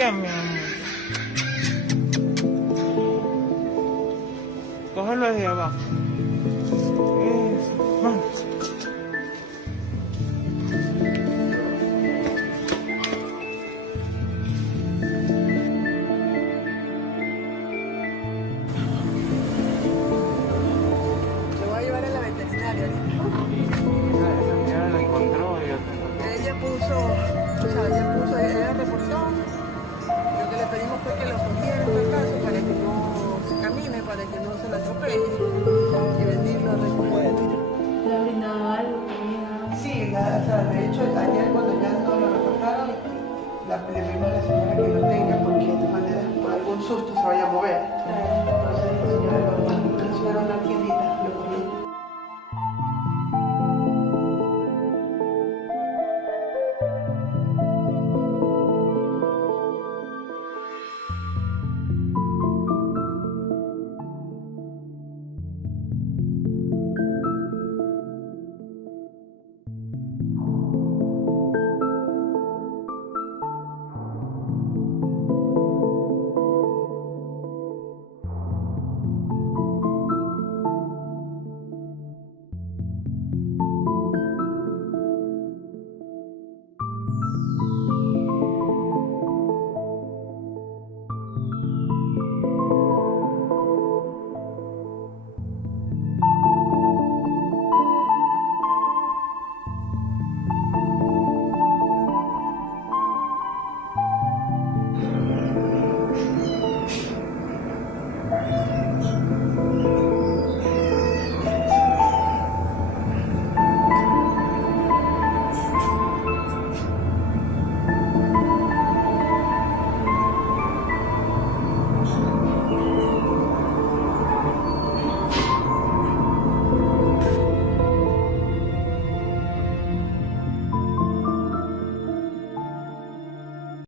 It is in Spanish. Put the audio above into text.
¿Quién, mi amor? Cógelo de abajo. Eso. Vamos. Lo voy a llevar a la veterinaria ahorita. Esa señora la encontró y ya se Ella reportó. Lo que le pedimos fue que lo cogiera en tal caso para que no se camine, para que no se la atropelle y venirlo a recoger. ¿Le ha brindado algo, comida? Sí, o sea, de hecho ayer cuando ya no lo reportaron, le pedimos a la señora que lo tenga porque de todas maneras por algún susto se vaya a mover. Entonces la señora lo mandó a una tiendita.